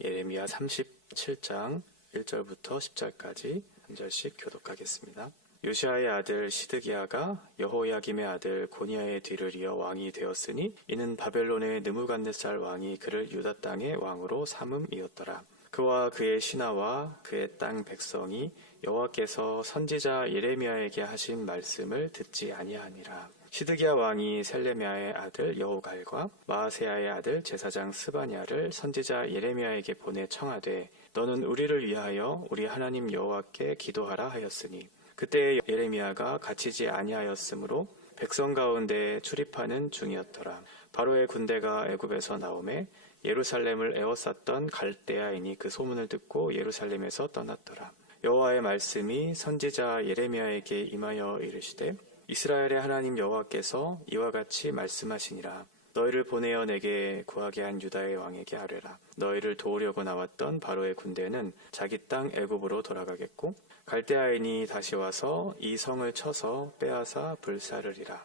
예레미야 37장 1절부터 10절까지 한 절씩 교독하겠습니다. 요시아의 아들 시드기야가 여호야김의 아들 고니야의 뒤를 이어 왕이 되었으니 이는 바벨론의 느부갓네살 왕이 그를 유다 땅의 왕으로 삼음이었더라. 그와 그의 신하와 그의 땅 백성이 여호와께서 선지자 예레미야에게 하신 말씀을 듣지 아니하니라. 시드기야 왕이 셀레미야의 아들 여호갈과 마아세야의 아들 제사장 스바냐를 선지자 예레미야에게 보내 청하되 너는 우리를 위하여 우리 하나님 여호와께 기도하라 하였으니 그때 예레미야가 갇히지 아니하였으므로 백성 가운데 출입하는 중이었더라. 바로의 군대가 애굽에서 나오매 예루살렘을 에워쌌던 갈대아인이 그 소문을 듣고 예루살렘에서 떠났더라. 여호와의 말씀이 선지자 예레미야에게 임하여 이르시되 이스라엘의 하나님 여호와께서 이와 같이 말씀하시니라. 너희를 보내어 내게 구하게 한 유다의 왕에게 아뢰라. 너희를 도우려고 나왔던 바로의 군대는 자기 땅 애굽으로 돌아가겠고 갈대아인이 다시 와서 이 성을 쳐서 빼앗아 불사르리라.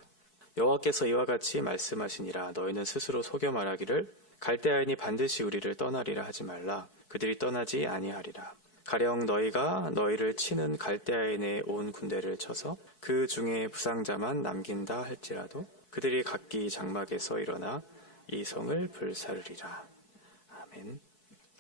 여호와께서 이와 같이 말씀하시니라. 너희는 스스로 속여 말하기를 갈대아인이 반드시 우리를 떠나리라 하지 말라. 그들이 떠나지 아니하리라. 가령 너희가 너희를 치는 갈대아인의 온 군대를 쳐서 그 중에 부상자만 남긴다 할지라도 그들이 각기 장막에서 일어나 이 성을 불사르리라. 아멘.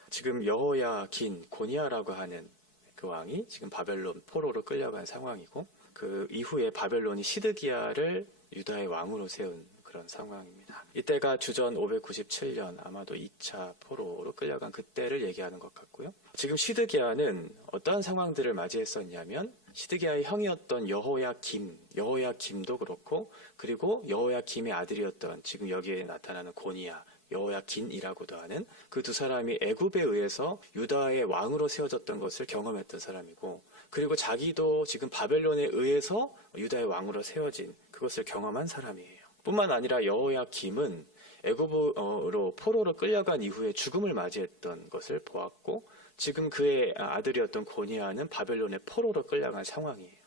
지금 여호야긴 고니야라고 하는 그 왕이 지금 바벨론 포로로 끌려간 상황이고 그 이후에 바벨론이 시드기야를 유다의 왕으로 세운 그런 상황입니다. 이때가 주전 597년 아마도 2차 포로로 끌려간 그때를 얘기하는 것 같고요. 지금 시드기야는 어떠한 상황들을 맞이했었냐면 시드기야의 형이었던 여호야김도 그렇고 그리고 여호야김의 아들이었던 지금 여기에 나타나는 고니야, 여호야긴이라고도 하는 그 두 사람이 애굽에 의해서 유다의 왕으로 세워졌던 것을 경험했던 사람이고 그리고 자기도 지금 바벨론에 의해서 유다의 왕으로 세워진 그것을 경험한 사람이에요. 뿐만 아니라 여호야김은 애굽으로 포로로 끌려간 이후에 죽음을 맞이했던 것을 보았고 지금 그의 아들이었던 고니야는 바벨론의 포로로 끌려간 상황이에요.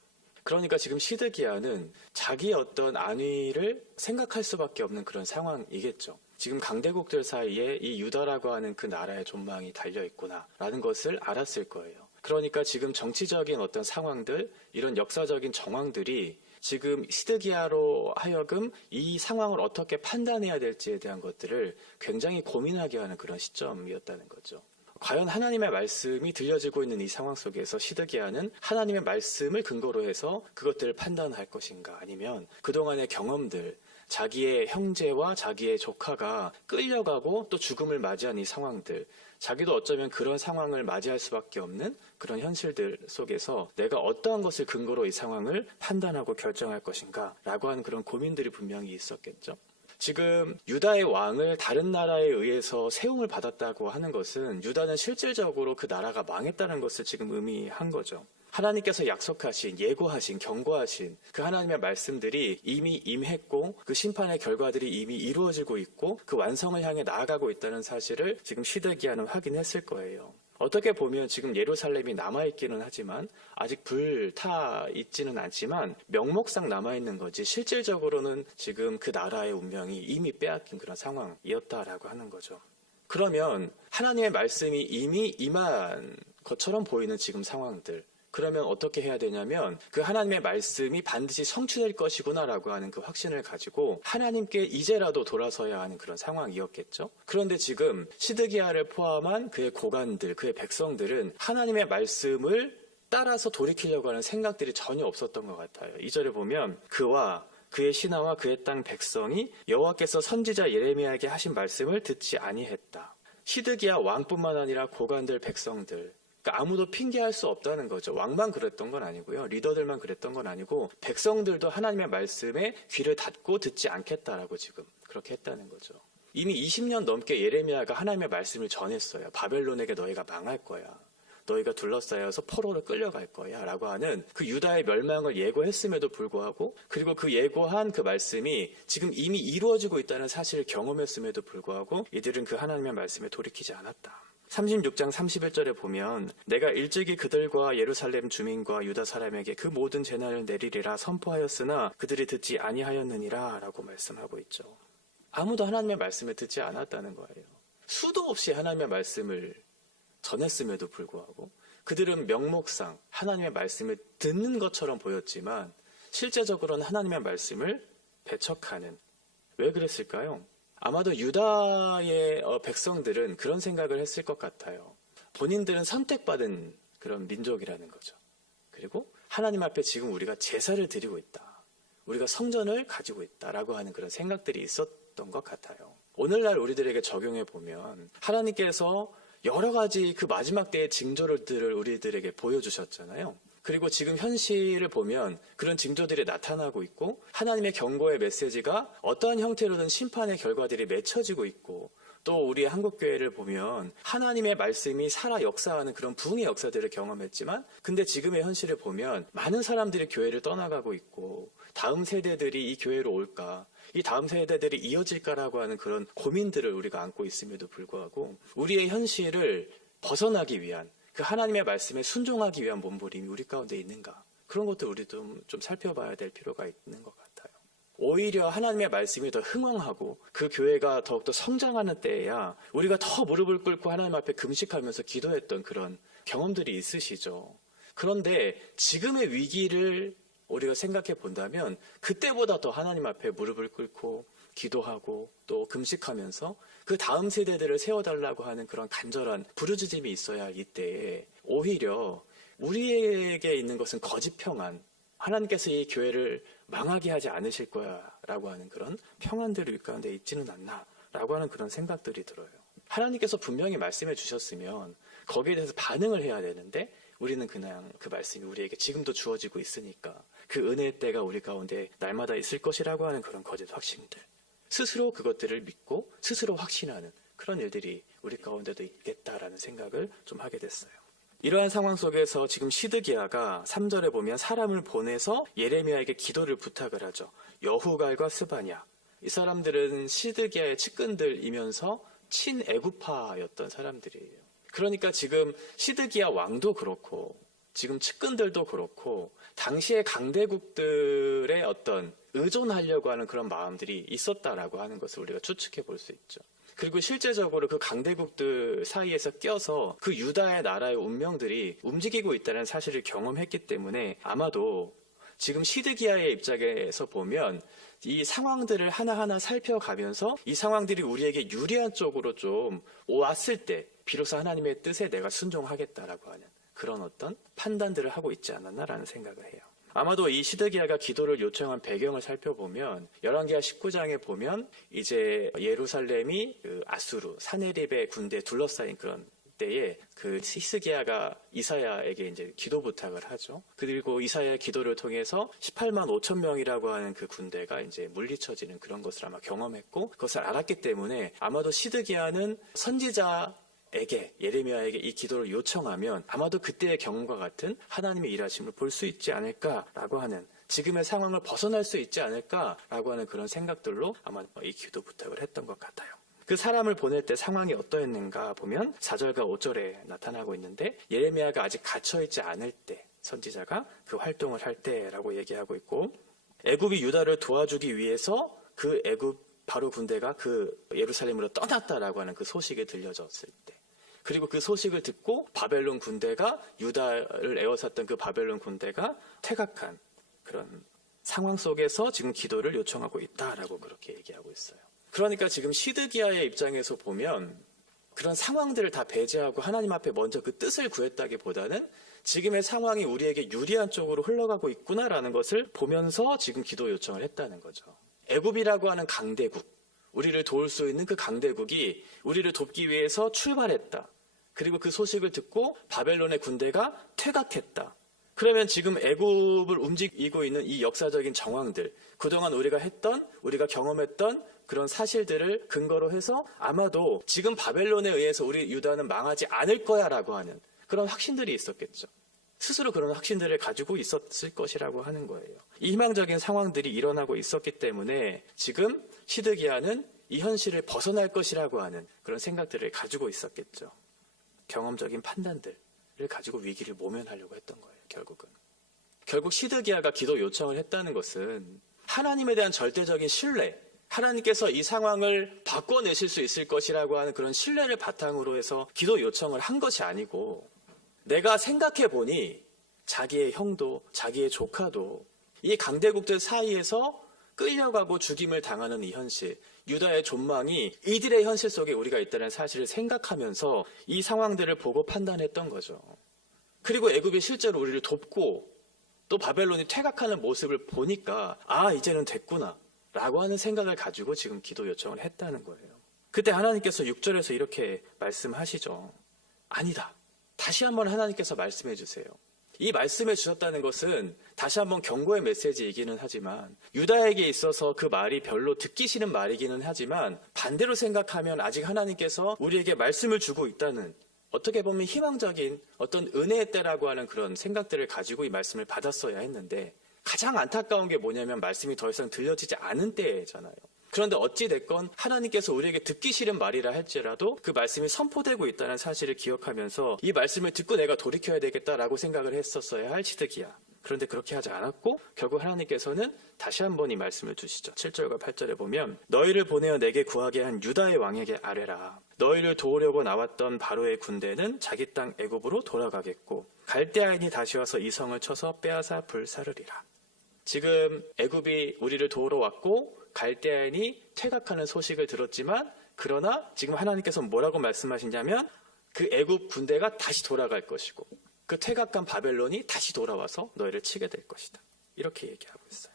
그러니까 지금 시드기야는 자기의 어떤 안위를 생각할 수밖에 없는 그런 상황이겠죠. 지금 강대국들 사이에 이 유다라고 하는 그 나라의 존망이 달려있구나라는 것을 알았을 거예요. 그러니까 지금 정치적인 어떤 상황들, 이런 역사적인 정황들이 지금 시드기야로 하여금 이 상황을 어떻게 판단해야 될지에 대한 것들을 굉장히 고민하게 하는 그런 시점이었다는 거죠. 과연 하나님의 말씀이 들려지고 있는 이 상황 속에서 시드기야는 하나님의 말씀을 근거로 해서 그것들을 판단할 것인가 아니면 그동안의 경험들, 자기의 형제와 자기의 조카가 끌려가고 또 죽음을 맞이한 이 상황들, 자기도 어쩌면 그런 상황을 맞이할 수밖에 없는 그런 현실들 속에서 내가 어떠한 것을 근거로 이 상황을 판단하고 결정할 것인가 라고 하는 그런 고민들이 분명히 있었겠죠. 지금 유다의 왕을 다른 나라에 의해서 세움을 받았다고 하는 것은 유다는 실질적으로 그 나라가 망했다는 것을 지금 의미한 거죠. 하나님께서 약속하신, 예고하신, 경고하신 그 하나님의 말씀들이 이미 임했고 그 심판의 결과들이 이미 이루어지고 있고 그 완성을 향해 나아가고 있다는 사실을 지금 시드기야는 확인했을 거예요. 어떻게 보면 지금 예루살렘이 남아있기는 하지만 아직 불타 있지는 않지만 명목상 남아있는 거지 실질적으로는 지금 그 나라의 운명이 이미 빼앗긴 그런 상황이었다라고 하는 거죠. 그러면 하나님의 말씀이 이미 임한 것처럼 보이는 지금 상황들, 그러면 어떻게 해야 되냐면 그 하나님의 말씀이 반드시 성취될 것이구나라고 하는 그 확신을 가지고 하나님께 이제라도 돌아서야 하는 그런 상황이었겠죠. 그런데 지금 시드기야를 포함한 그의 고관들, 그의 백성들은 하나님의 말씀을 따라서 돌이키려고 하는 생각들이 전혀 없었던 것 같아요. 2절에 보면 그와 그의 신하와 그의 땅 백성이 여호와께서 선지자 예레미야에게 하신 말씀을 듣지 아니했다. 시드기야 왕뿐만 아니라 고관들, 백성들, 그러니까 아무도 핑계할 수 없다는 거죠. 왕만 그랬던 건 아니고요. 리더들만 그랬던 건 아니고 백성들도 하나님의 말씀에 귀를 닫고 듣지 않겠다라고 지금 그렇게 했다는 거죠. 이미 20년 넘게 예레미야가 하나님의 말씀을 전했어요. 바벨론에게 너희가 망할 거야. 너희가 둘러싸여서 포로로 끌려갈 거야 라고 하는 그 유다의 멸망을 예고했음에도 불구하고 그리고 그 예고한 그 말씀이 지금 이미 이루어지고 있다는 사실을 경험했음에도 불구하고 이들은 그 하나님의 말씀에 돌이키지 않았다. 36장 31절에 보면 내가 일찍이 그들과 예루살렘 주민과 유다 사람에게 그 모든 재난을 내리리라 선포하였으나 그들이 듣지 아니하였느니라 라고 말씀하고 있죠. 아무도 하나님의 말씀을 듣지 않았다는 거예요. 수도 없이 하나님의 말씀을 전했음에도 불구하고 그들은 명목상 하나님의 말씀을 듣는 것처럼 보였지만 실제적으로는 하나님의 말씀을 배척하는, 왜 그랬을까요? 아마도 유다의 백성들은 그런 생각을 했을 것 같아요. 본인들은 선택받은 그런 민족이라는 거죠. 그리고 하나님 앞에 지금 우리가 제사를 드리고 있다, 우리가 성전을 가지고 있다라고 하는 그런 생각들이 있었던 것 같아요. 오늘날 우리들에게 적용해 보면 하나님께서 여러 가지 그 마지막 때의 징조들을 우리들에게 보여주셨잖아요. 그리고 지금 현실을 보면 그런 징조들이 나타나고 있고 하나님의 경고의 메시지가 어떠한 형태로든 심판의 결과들이 맺혀지고 있고, 또 우리의 한국교회를 보면 하나님의 말씀이 살아 역사하는 그런 부흥의 역사들을 경험했지만, 근데 지금의 현실을 보면 많은 사람들이 교회를 떠나가고 있고 다음 세대들이 이 교회로 올까, 이 다음 세대들이 이어질까라고 하는 그런 고민들을 우리가 안고 있음에도 불구하고 우리의 현실을 벗어나기 위한, 그 하나님의 말씀에 순종하기 위한 몸부림이 우리 가운데 있는가, 그런 것도 우리도 좀 살펴봐야 될 필요가 있는 것 같아요. 오히려 하나님의 말씀이 더 흥왕하고 그 교회가 더욱더 성장하는 때에야 우리가 더 무릎을 꿇고 하나님 앞에 금식하면서 기도했던 그런 경험들이 있으시죠. 그런데 지금의 위기를 우리가 생각해 본다면 그때보다 더 하나님 앞에 무릎을 꿇고 기도하고 또 금식하면서 그 다음 세대들을 세워달라고 하는 그런 간절한 부르짖음이 있어야 할 이때에 오히려 우리에게 있는 것은 거짓 평안, 하나님께서 이 교회를 망하게 하지 않으실 거야 라고 하는 그런 평안들이 우리 가운데 있지는 않나 라고 하는 그런 생각들이 들어요. 하나님께서 분명히 말씀해 주셨으면 거기에 대해서 반응을 해야 되는데 우리는 그냥 그 말씀이 우리에게 지금도 주어지고 있으니까 그 은혜의 때가 우리 가운데 날마다 있을 것이라고 하는 그런 거짓 확신들, 스스로 그것들을 믿고 스스로 확신하는 그런 일들이 우리 가운데도 있겠다라는 생각을 좀 하게 됐어요. 이러한 상황 속에서 지금 시드기야가 3절에 보면 사람을 보내서 예레미야에게 기도를 부탁을 하죠. 여후갈과 스바냐, 이 사람들은 시드기야의 측근들이면서 친애굽파였던 사람들이에요. 그러니까 지금 시드기야 왕도 그렇고 지금 측근들도 그렇고 당시의 강대국들의 어떤 의존하려고 하는 그런 마음들이 있었다라고 하는 것을 우리가 추측해 볼 수 있죠. 그리고 실제적으로 그 강대국들 사이에서 껴서 그 유다의 나라의 운명들이 움직이고 있다는 사실을 경험했기 때문에 아마도 지금 시드기야의 입장에서 보면 이 상황들을 하나하나 살펴가면서 이 상황들이 우리에게 유리한 쪽으로 좀 왔을 때 비로소 하나님의 뜻에 내가 순종하겠다라고 하는 그런 어떤 판단들을 하고 있지 않았나라는 생각을 해요. 아마도 이 시드기야가 기도를 요청한 배경을 살펴보면 열왕기하 19장에 보면 이제 예루살렘이 그 아수르 사네립의 군대에 둘러싸인 그런 때에 그 시드기야가 이사야에게 이제 기도 부탁을 하죠. 그리고 이사야의 기도를 통해서 18만 5천 명이라고 하는 그 군대가 이제 물리쳐지는 그런 것을 아마 경험했고 그것을 알았기 때문에 아마도 시드기야는 선지자에게 예레미야에게 이 기도를 요청하면 아마도 그때의 경험과 같은 하나님의 일하심을 볼 수 있지 않을까라고 하는, 지금의 상황을 벗어날 수 있지 않을까라고 하는 그런 생각들로 아마 이 기도 부탁을 했던 것 같아요. 그 사람을 보낼 때 상황이 어떠했는가 보면 4절과 5절에 나타나고 있는데 예레미야가 아직 갇혀있지 않을 때 선지자가 그 활동을 할 때라고 얘기하고 있고, 애굽이 유다를 도와주기 위해서 그 애굽 바로 군대가 그 예루살렘으로 떠났다라고 하는 그 소식이 들려졌을 때, 그리고 그 소식을 듣고 바벨론 군대가 유다를 에워쌌던 그 바벨론 군대가 퇴각한 그런 상황 속에서 지금 기도를 요청하고 있다라고 그렇게 얘기하고 있어요. 그러니까 지금 시드기야의 입장에서 보면 그런 상황들을 다 배제하고 하나님 앞에 먼저 그 뜻을 구했다기보다는 지금의 상황이 우리에게 유리한 쪽으로 흘러가고 있구나라는 것을 보면서 지금 기도 요청을 했다는 거죠. 애굽이라고 하는 강대국, 우리를 도울 수 있는 그 강대국이 우리를 돕기 위해서 출발했다. 그리고 그 소식을 듣고 바벨론의 군대가 퇴각했다. 그러면 지금 애굽을 움직이고 있는 이 역사적인 정황들, 그동안 우리가 경험했던 그런 사실들을 근거로 해서 아마도 지금 바벨론에 의해서 우리 유다는 망하지 않을 거야라고 하는 그런 확신들이 있었겠죠. 스스로 그런 확신들을 가지고 있었을 것이라고 하는 거예요. 이 희망적인 상황들이 일어나고 있었기 때문에 지금 시드기야는 이 현실을 벗어날 것이라고 하는 그런 생각들을 가지고 있었겠죠. 경험적인 판단들을 가지고 위기를 모면하려고 했던 거예요. 결국 시드기야가 기도 요청을 했다는 것은 하나님에 대한 절대적인 신뢰, 하나님께서 이 상황을 바꿔내실 수 있을 것이라고 하는 그런 신뢰를 바탕으로 해서 기도 요청을 한 것이 아니고, 내가 생각해 보니 자기의 형도 자기의 조카도 이 강대국들 사이에서 끌려가고 죽임을 당하는 이 현실, 유다의 존망이 이들의 현실 속에 우리가 있다는 사실을 생각하면서 이 상황들을 보고 판단했던 거죠. 그리고 애굽이 실제로 우리를 돕고 또 바벨론이 퇴각하는 모습을 보니까 이제는 됐구나 라고 하는 생각을 가지고 지금 기도 요청을 했다는 거예요. 그때 하나님께서 6절에서 이렇게 말씀하시죠. 아니다. 다시 한번 하나님께서 말씀해 주세요. 이 말씀해 주셨다는 것은 다시 한번 경고의 메시지이기는 하지만, 유다에게 있어서 그 말이 별로 듣기 싫은 말이기는 하지만, 반대로 생각하면 아직 하나님께서 우리에게 말씀을 주고 있다는, 어떻게 보면 희망적인 어떤 은혜의 때라고 하는 그런 생각들을 가지고 이 말씀을 받았어야 했는데, 가장 안타까운 게 뭐냐면 말씀이 더 이상 들려지지 않은 때잖아요. 그런데 어찌됐건 하나님께서 우리에게 듣기 싫은 말이라 할지라도 그 말씀이 선포되고 있다는 사실을 기억하면서 이 말씀을 듣고 내가 돌이켜야 되겠다라고 생각을 했었어야 할 시드기야. 그런데 그렇게 하지 않았고 결국 하나님께서는 다시 한번 이 말씀을 주시죠. 7절과 8절에 보면, 너희를 보내어 내게 구하게 한 유다의 왕에게 아뢰라. 너희를 도우려고 나왔던 바로의 군대는 자기 땅 애굽으로 돌아가겠고 갈대아인이 다시 와서 이 성을 쳐서 빼앗아 불사르리라. 지금 애굽이 우리를 도우러 왔고 갈대아인이 퇴각하는 소식을 들었지만, 그러나 지금 하나님께서 뭐라고 말씀하시냐면 그 애굽 군대가 다시 돌아갈 것이고 그 퇴각한 바벨론이 다시 돌아와서 너희를 치게 될 것이다. 이렇게 얘기하고 있어요.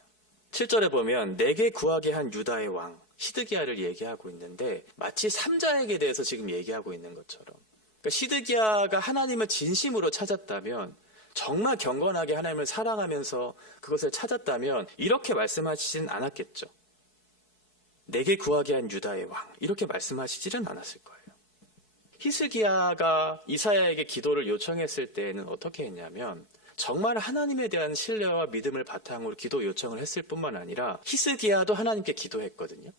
7절에 보면 내게 구하게 한 유다의 왕 시드기야를 얘기하고 있는데, 마치 삼자에게 대해서 지금 얘기하고 있는 것처럼, 그러니까 시드기야가 하나님을 진심으로 찾았다면, 정말 경건하게 하나님을 사랑하면서 그것을 찾았다면 이렇게 말씀하시진 않았겠죠. 내게 구하게 한 유다의 왕, 이렇게 말씀하시지는 않았을 거예요. 히스기야가 이사야에게 기도를 요청했을 때에는 어떻게 했냐면, 정말 하나님에 대한 신뢰와 믿음을 바탕으로 기도 요청을 했을 뿐만 아니라 히스기야도 하나님께 기도했거든요.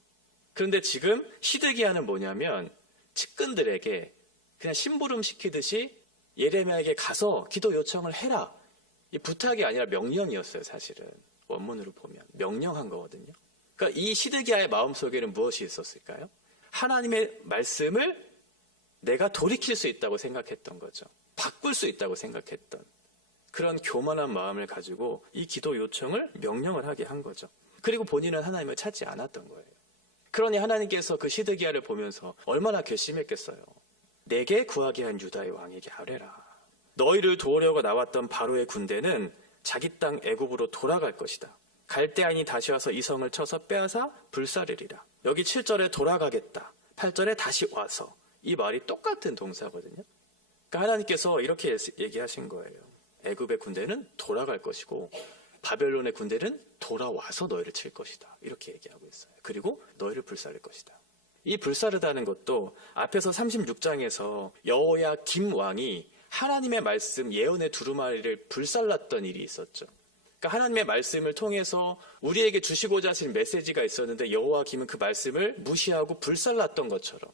그런데 지금 시드기야는 뭐냐면 측근들에게 그냥 심부름 시키듯이 예레미야에게 가서 기도 요청을 해라, 이 부탁이 아니라 명령이었어요. 사실은 원문으로 보면 명령한 거거든요. 그러니까 이 시드기야의 마음속에는 무엇이 있었을까요? 하나님의 말씀을 내가 돌이킬 수 있다고 생각했던 거죠. 바꿀 수 있다고 생각했던 그런 교만한 마음을 가지고 이 기도 요청을 명령을 하게 한 거죠. 그리고 본인은 하나님을 찾지 않았던 거예요. 그러니 하나님께서 그 시드기야를 보면서 얼마나 괘씸했겠어요. 내게 구하게 한 유다의 왕에게 아뢰라. 너희를 도우려고 나왔던 바로의 군대는 자기 땅 애굽으로 돌아갈 것이다. 갈대아인이 다시 와서 이 성을 쳐서 빼앗아 불사르리라. 여기 7절에 돌아가겠다, 8절에 다시 와서, 이 말이 똑같은 동사거든요. 그러니까 하나님께서 이렇게 얘기하신 거예요. 애굽의 군대는 돌아갈 것이고 바벨론의 군대는 돌아와서 너희를 칠 것이다. 이렇게 얘기하고 있어요. 그리고 너희를 불사를 것이다. 이 불사르다는 것도 앞에서 36장에서 여호야김 왕이 하나님의 말씀 예언의 두루마리를 불살랐던 일이 있었죠. 그러니까 하나님의 말씀을 통해서 우리에게 주시고자 하신 메시지가 있었는데 여호야김은 그 말씀을 무시하고 불살랐던 것처럼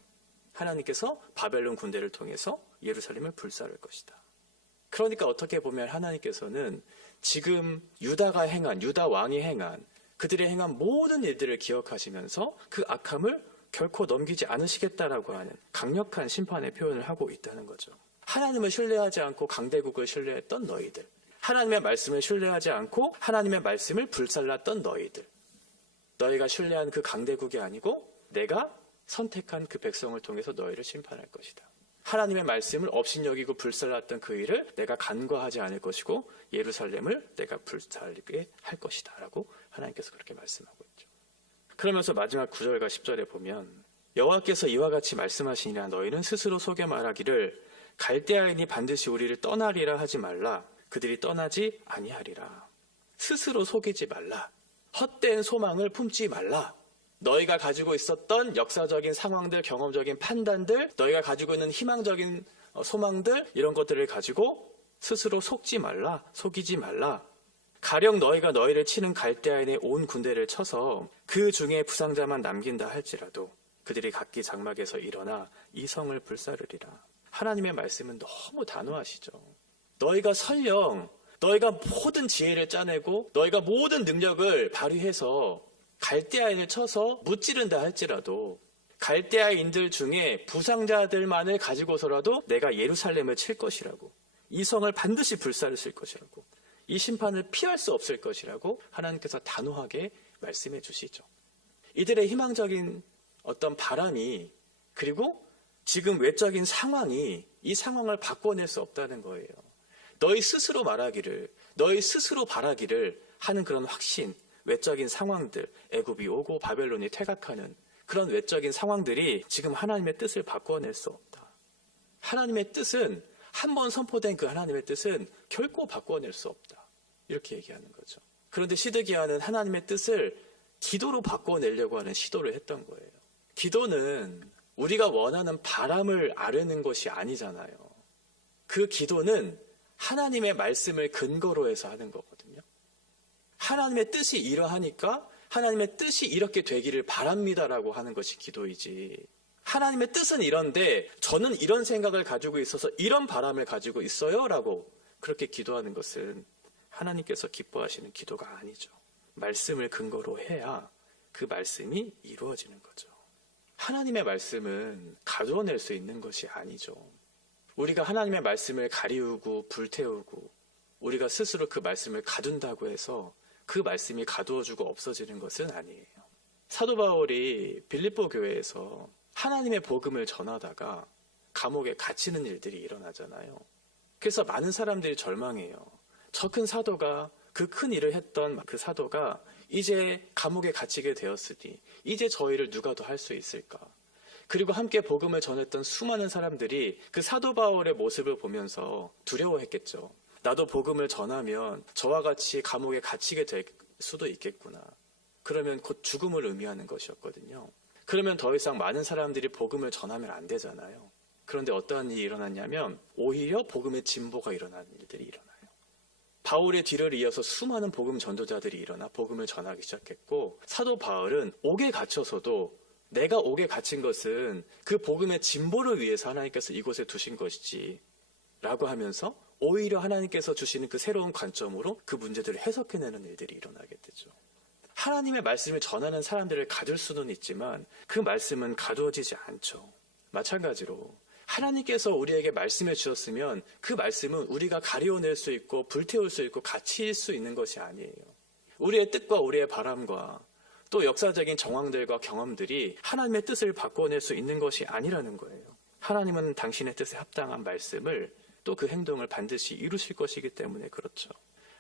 하나님께서 바벨론 군대를 통해서 예루살렘을 불사를 것이다. 그러니까 어떻게 보면 하나님께서는 지금 유다 왕이 행한 그들의 행한 모든 일들을 기억하시면서 그 악함을 결코 넘기지 않으시겠다라고 하는 강력한 심판의 표현을 하고 있다는 거죠. 하나님을 신뢰하지 않고 강대국을 신뢰했던 너희들, 하나님의 말씀을 신뢰하지 않고 하나님의 말씀을 불살랐던 너희들, 너희가 신뢰한 그 강대국이 아니고 내가 선택한 그 백성을 통해서 너희를 심판할 것이다. 하나님의 말씀을 업신여기고 불살랐던 그 일을 내가 간과하지 않을 것이고 예루살렘을 내가 불살리게 할 것이다 라고 하나님께서 그렇게 말씀하고 있죠. 그러면서 마지막 9절과 10절에 보면, 여호와께서 이와 같이 말씀하시니라. 너희는 스스로 속여 말하기를 갈대아인이 반드시 우리를 떠나리라 하지 말라. 그들이 떠나지 아니하리라. 스스로 속이지 말라. 헛된 소망을 품지 말라. 너희가 가지고 있었던 역사적인 상황들, 경험적인 판단들, 너희가 가지고 있는 희망적인 소망들, 이런 것들을 가지고 스스로 속지 말라, 속이지 말라. 가령 너희가 너희를 치는 갈대아인의 온 군대를 쳐서 그 중에 부상자만 남긴다 할지라도 그들이 각기 장막에서 일어나 이 성을 불사르리라. 하나님의 말씀은 너무 단호하시죠. 너희가 설령 너희가 모든 지혜를 짜내고 너희가 모든 능력을 발휘해서 갈대아인을 쳐서 무찌른다 할지라도 갈대아인들 중에 부상자들만을 가지고서라도 내가 예루살렘을 칠 것이라고, 이 성을 반드시 불사르실 것이라고, 이 심판을 피할 수 없을 것이라고 하나님께서 단호하게 말씀해 주시죠. 이들의 희망적인 어떤 바람이, 그리고 지금 외적인 상황이 이 상황을 바꿔낼 수 없다는 거예요. 너희 스스로 말하기를, 너희 스스로 바라기를 하는 그런 확신, 외적인 상황들, 애굽이 오고 바벨론이 퇴각하는 그런 외적인 상황들이 지금 하나님의 뜻을 바꿔낼 수 없다. 하나님의 뜻은, 한번 선포된 그 하나님의 뜻은 결코 바꿔낼 수 없다. 이렇게 얘기하는 거죠. 그런데 시드기야는 하나님의 뜻을 기도로 바꿔내려고 하는 시도를 했던 거예요. 기도는 우리가 원하는 바람을 아르는 것이 아니잖아요. 그 기도는 하나님의 말씀을 근거로 해서 하는 거거든요. 하나님의 뜻이 이러하니까 하나님의 뜻이 이렇게 되기를 바랍니다라고 하는 것이 기도이지, 하나님의 뜻은 이런데 저는 이런 생각을 가지고 있어서 이런 바람을 가지고 있어요 라고 그렇게 기도하는 것은 하나님께서 기뻐하시는 기도가 아니죠. 말씀을 근거로 해야 그 말씀이 이루어지는 거죠. 하나님의 말씀은 가져낼 수 있는 것이 아니죠. 우리가 하나님의 말씀을 가리우고 불태우고 우리가 스스로 그 말씀을 가둔다고 해서 그 말씀이 가두어지고 없어지는 것은 아니에요. 사도 바울이 빌립보 교회에서 하나님의 복음을 전하다가 감옥에 갇히는 일들이 일어나잖아요. 그래서 많은 사람들이 절망해요. 저 큰 사도가, 그 큰 일을 했던 그 사도가 이제 감옥에 갇히게 되었으니 이제 저희를 누가 더 할 수 있을까? 그리고 함께 복음을 전했던 수많은 사람들이 그 사도 바울의 모습을 보면서 두려워했겠죠. 나도 복음을 전하면 저와 같이 감옥에 갇히게 될 수도 있겠구나. 그러면 곧 죽음을 의미하는 것이었거든요. 그러면 더 이상 많은 사람들이 복음을 전하면 안 되잖아요. 그런데 어떠한 일이 일어났냐면 오히려 복음의 진보가 일어나는 일들이 일어나요. 바울의 뒤를 이어서 수많은 복음 전도자들이 일어나 복음을 전하기 시작했고, 사도 바울은 옥에 갇혀서도 내가 옥에 갇힌 것은 그 복음의 진보를 위해서 하나님께서 이곳에 두신 것이지 라고 하면서 오히려 하나님께서 주시는 그 새로운 관점으로 그 문제들을 해석해내는 일들이 일어나게 되죠. 하나님의 말씀을 전하는 사람들을 가둘 수는 있지만 그 말씀은 가두어지지 않죠. 마찬가지로 하나님께서 우리에게 말씀해 주셨으면 그 말씀은 우리가 가리워낼 수 있고 불태울 수 있고 갇힐 수 있는 것이 아니에요. 우리의 뜻과 우리의 바람과 또 역사적인 정황들과 경험들이 하나님의 뜻을 바꿔낼 수 있는 것이 아니라는 거예요. 하나님은 당신의 뜻에 합당한 말씀을 또 그 행동을 반드시 이루실 것이기 때문에 그렇죠.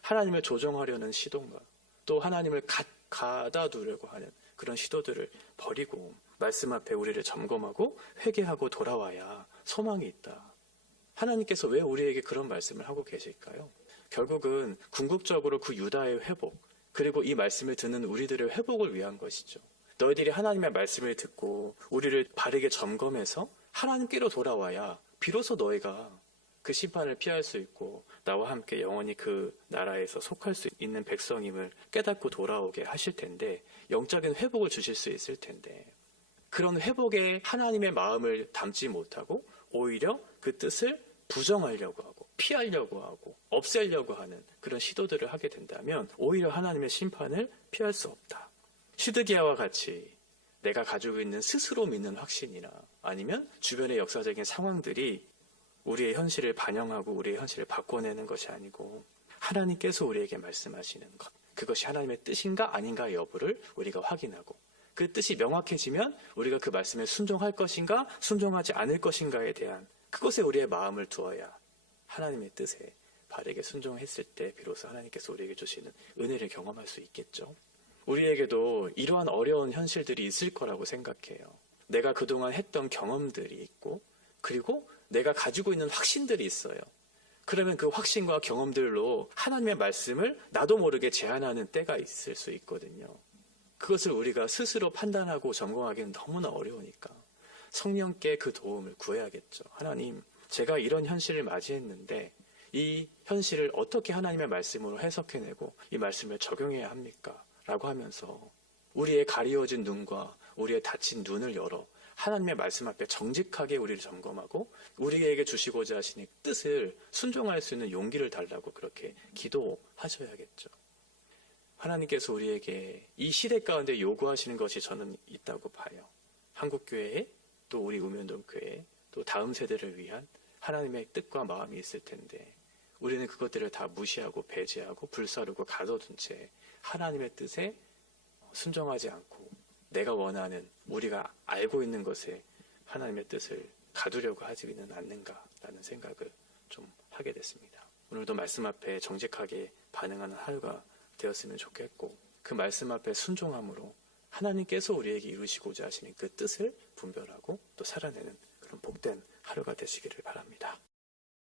하나님을 조종하려는 시도인가, 또 하나님을 가다 두려고 하는 그런 시도들을 버리고 말씀 앞에 우리를 점검하고 회개하고 돌아와야 소망이 있다. 하나님께서 왜 우리에게 그런 말씀을 하고 계실까요? 결국은 궁극적으로 그 유다의 회복, 그리고 이 말씀을 듣는 우리들의 회복을 위한 것이죠. 너희들이 하나님의 말씀을 듣고 우리를 바르게 점검해서 하나님께로 돌아와야 비로소 너희가 그 심판을 피할 수 있고 나와 함께 영원히 그 나라에서 속할 수 있는 백성임을 깨닫고 돌아오게 하실 텐데, 영적인 회복을 주실 수 있을 텐데, 그런 회복에 하나님의 마음을 담지 못하고 오히려 그 뜻을 부정하려고 하고 피하려고 하고 없애려고 하는 그런 시도들을 하게 된다면 오히려 하나님의 심판을 피할 수 없다. 시드기야와 같이 내가 가지고 있는 스스로 믿는 확신이나 아니면 주변의 역사적인 상황들이 우리의 현실을 반영하고 우리의 현실을 바꿔내는 것이 아니고 하나님께서 우리에게 말씀하시는 것, 그것이 하나님의 뜻인가 아닌가 여부를 우리가 확인하고 그 뜻이 명확해지면 우리가 그 말씀에 순종할 것인가 순종하지 않을 것인가에 대한 그것에 우리의 마음을 두어야 하나님의 뜻에 바르게 순종했을 때 비로소 하나님께서 우리에게 주시는 은혜를 경험할 수 있겠죠. 우리에게도 이러한 어려운 현실들이 있을 거라고 생각해요. 내가 그동안 했던 경험들이 있고 그리고 내가 가지고 있는 확신들이 있어요. 그러면 그 확신과 경험들로 하나님의 말씀을 나도 모르게 제한하는 때가 있을 수 있거든요. 그것을 우리가 스스로 판단하고 점검하기는 너무나 어려우니까 성령께 그 도움을 구해야겠죠. 하나님, 제가 이런 현실을 맞이했는데 이 현실을 어떻게 하나님의 말씀으로 해석해내고 이 말씀을 적용해야 합니까? 라고 하면서 우리의 가리워진 눈과 우리의 닫힌 눈을 열어 하나님의 말씀 앞에 정직하게 우리를 점검하고 우리에게 주시고자 하시는 뜻을 순종할 수 있는 용기를 달라고 그렇게 기도하셔야겠죠. 하나님께서 우리에게 이 시대 가운데 요구하시는 것이 저는 있다고 봐요. 한국교회에 또 우리 우면동교회에 또 다음 세대를 위한 하나님의 뜻과 마음이 있을 텐데 우리는 그것들을 다 무시하고 배제하고 불사르고 가둬둔 채 하나님의 뜻에 순종하지 않고 내가 원하는 우리가 알고 있는 것에 하나님의 뜻을 가두려고 하지는 않는가라는 생각을 좀 하게 됐습니다. 오늘도 말씀 앞에 정직하게 반응하는 하루가 되었으면 좋겠고 그 말씀 앞에 순종함으로 하나님께서 우리에게 이루시고자 하시는 그 뜻을 분별하고 또 살아내는 그런 복된 하루가 되시기를 바랍니다.